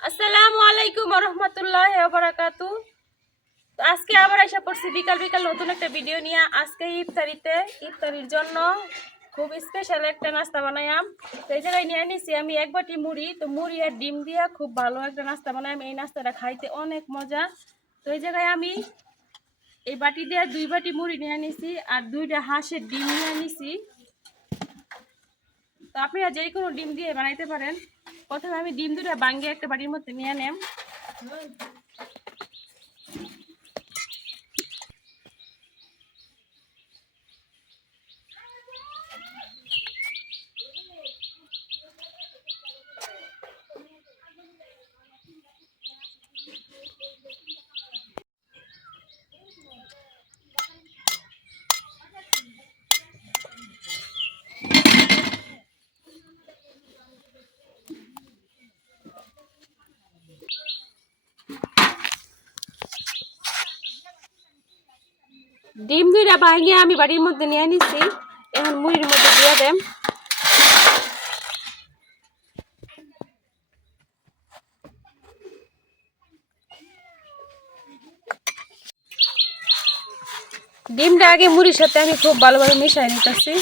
আসসালামু আলাইকুম রহমতুল্লাহ বারাকাতু। তো আজকে আবার আশা করছি বিকাল বিকাল নতুন একটা ভিডিও নিয়ে। আজকে ইফতারির জন্য খুব স্পেশাল একটা নাস্তা বানাইলাম। তো এই জায়গায় নিয়ে নিছি আমি এক বাটি মুড়ি। তো মুড়ি আর ডিম দিয়া খুব ভালো একটা নাস্তা বানাইলাম। এই নাস্তাটা খাইতে অনেক মজা। তো এই জায়গায় আমি এই বাটি দিয়ে 2 বাটি মুড়ি নিয়ে নিছি আর 2টা হাঁসের ডিম নিয়ে নিছি। তো আপনারা যে কোনো ডিম দিয়ে বানাইতে পারেন। প্রথমে আমি ডিম 2টা ভাঙিয়ে একটা বাটির মধ্যে নিয়ে নেম। ডিম 2টা ভাঙিয়ে আমি বাড়ির মধ্যে নিয়ে নিছি। এখন মুড়ির মধ্যে দিয়ে দেম। ডিমটা আগে মুড়ির সাথে আমি খুব ভালোভাবে মিশাই নিতেছি।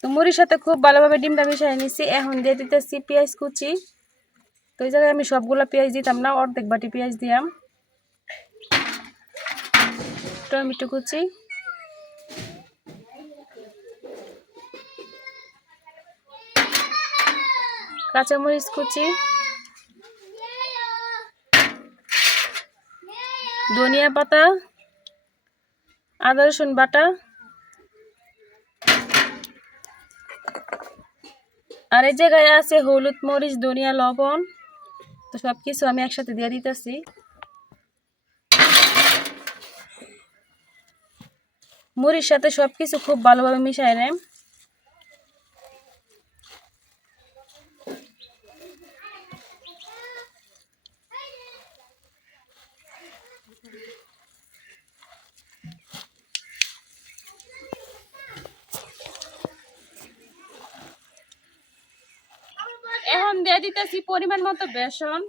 তো মুড়ির সাথে খুব ভালোভাবে ডিমটা মিশাই নিছি। এখন দিয়ে দিতেছি পেঁয়াজ কুচি। তো এই জায়গায় আমি সবগুলো পেঁয়াজ দিতাম না, অর্ধেক বাটি পেঁয়াজ দিলাম। টমেটো কুচি, কাঁচামরিচ কুচি, ধনিয়া পাতা, আদা রসুন বাটা আর এই জায়গায় আছে হলুদ মরিচ ধনিয়া লবণ। তো সবকিছু আমি একসাথে দিয়ে দিতেছি। মুড়ির সাথে সবকিছু খুব ভালোভাবে মিশাই নেম। এখন দিয়ে দিতেছি পরিমাণ মতো বেসন।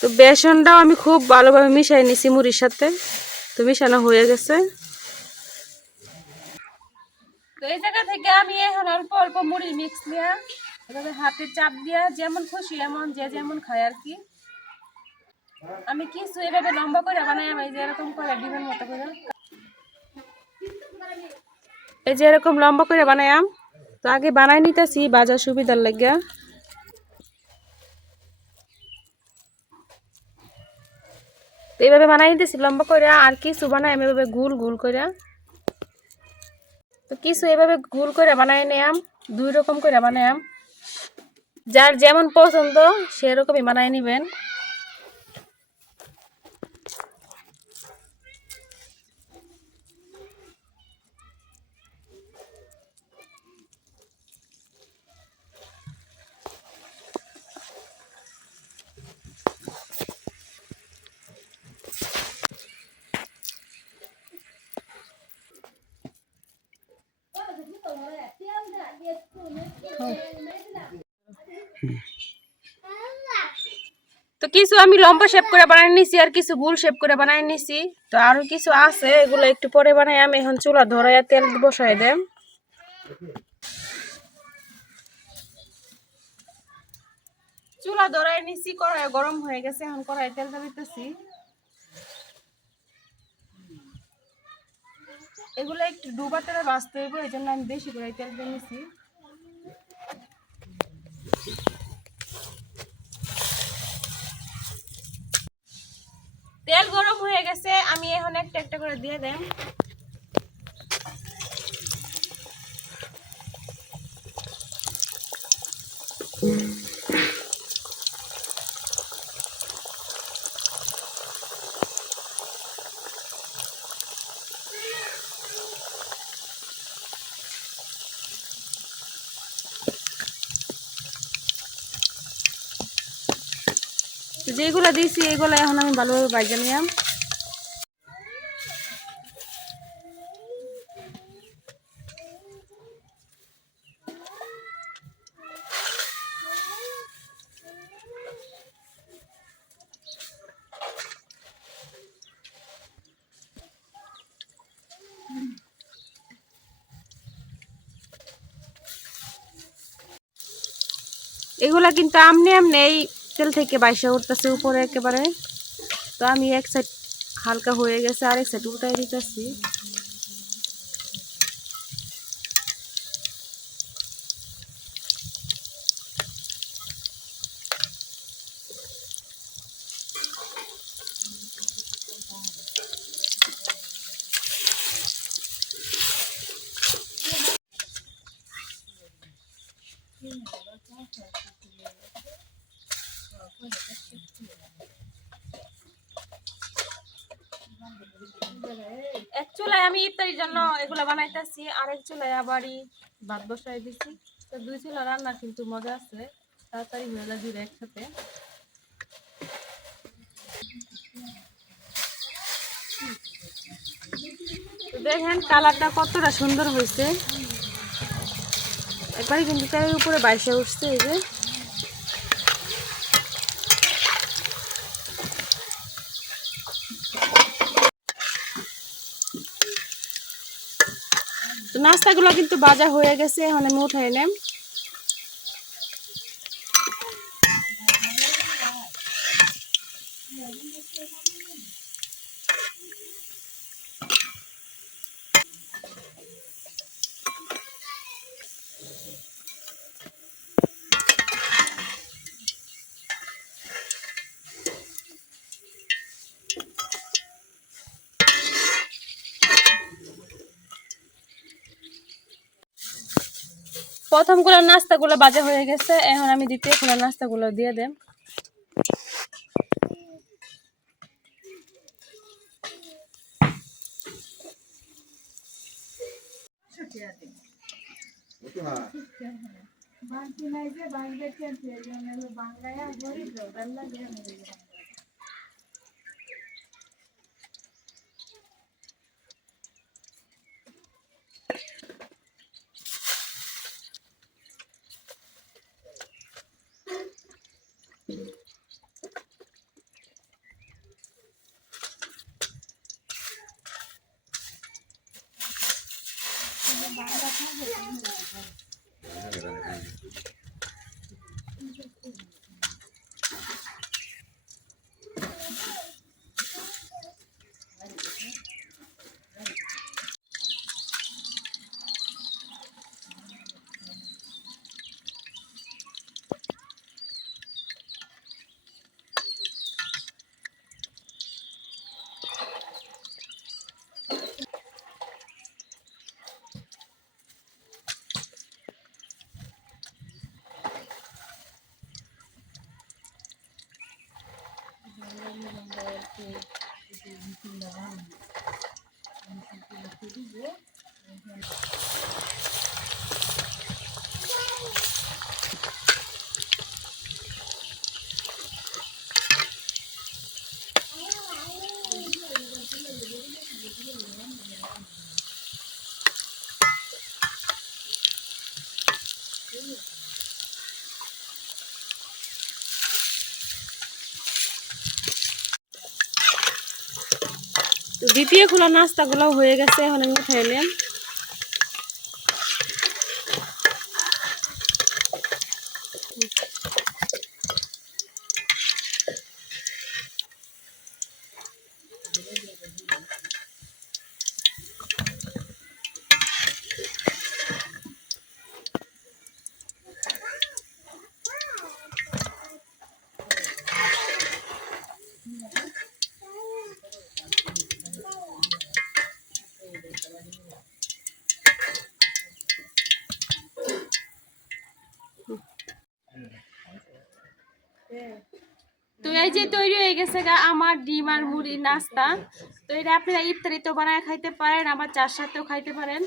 তো বেসনটাও আমি খুব ভালোভাবে মিশাই নিছি মুড়ির সাথে। তো মিশানো হয়ে গেছে। তো এই জায়গা থেকে আমি এখন অল্প অল্প মুড়ি মিক্স দিয়া এভাবে হাতে চাপ দিয়া যেমন খুশি এমন যে যেমন খায় আর কি। আমি কিছু এভাবে লম্বা করে বানাই, এই যে এরকম করে ডিমের মতো করে, এই যে এরকম লম্বা করে বানাইম। তো আগে বানাই নিতেছি বাজার সুবিধার লাগিয়া। এইভাবে বানাই নিতেছি লম্বা করে, আর কিছু বানাই আমি এভাবে গুল গুল করে। তো কিছু এভাবে গুল করে বানাই নিলাম, 2 রকম করে বানাইম। যার যেমন পছন্দ সেরকমই বানাই নিবেন। তো কিছু আমি লম্বা শেপ করে বানাই নিছি আর কিছু গোল শেপ করে বানাই নিছি। তো আরো কিছু আছে, এগুলো একটু পরে বানাই। আমি এখন চুলা ধরাইয়া তেল বসাই দেম। চুলা ধরাই নিছি, কড়াই গরম হয়ে গেছে। এখন কড়াই তেলটা দিতেছি। এগুলো একটু ডুবা তেলে ভাজতে হইব, এই জন্য আমি বেশি করে তেল দিয়ে নিছি। গেছে, আমি এখন একটা একটা করে দিয়ে দেন। যেগুলো দিয়েছি এগুলো এখন আমি ভালোভাবে ভাজা নিলাম। এগুলা কিন্তু আমনে আমনে এই তেল থেকে বাইসা উঠতেছে উপরে একেবারে। তো আমি এক সাইড হালকা হয়ে গেছে, আরেক সাইড উল্টাই দিতেছি। এক চুলায় আমি ইফতারির জন্য এগুলা বানাইতেছি, আরেক চুলায় আবারই ভাত বসাই দিছি। তো দুই চুলা রান্না কিন্তু মজা আছে, তাড়াতাড়ি হয়ে যায় দুটো একসাথে। দেখেন কালারটা কতটা সুন্দর হয়েছে, একবারই কিন্তু তেলের উপরে বাইসে উঠছে। এই যে তো নাস্তাগুলো কিন্তু ভাজা হয়ে গেছে, এখন আমি উঠাই নেম। প্রথম গুলো নাস্তাগুলো ভাজা হয়ে গেছে, এখন আমি দ্বিতীয় গুলো নাস্তাগুলো দিয়ে দেব। দ্বিতীয় খোলা নাস্তাগুলো হয়ে গেছে, এখন আমি উঠাই নিলাম। তো এই যে তৈরি হয়ে গেছে গা আমার ডিম আর মুড়ি নাস্তা। তো এটা আপনারা ইফতারিতেও বানায় খাইতে পারেন, আবার চার সাথেও খাইতে পারেন।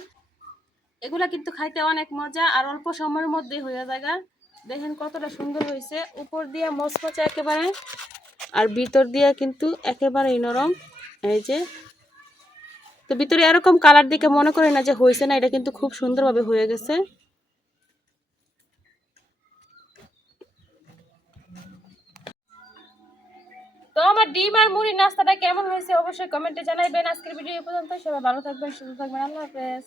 এগুলা কিন্তু খাইতে অনেক মজা আর অল্প সময়ের মধ্যে হয়ে যায়। দেখেন কতটা সুন্দর হয়েছে, উপর দিয়ে মচমচে একেবারে আর ভিতর দিয়ে কিন্তু একেবারেই নরম। এই যে তো ভিতরে এরকম কালার দেখে মনে করে না যে হয়েছে না, এটা কিন্তু খুব সুন্দরভাবে হয়ে গেছে। তো আমার ডিম আর মুড়ি নাস্তাটা কেমন হয়েছে অবশ্যই কমেন্টে জানাইবেন। আজকের ভিডিও এই পর্যন্ত, সবাই ভালো থাকবেন, সুস্থ থাকবেন, আল্লাহ হাফেজ।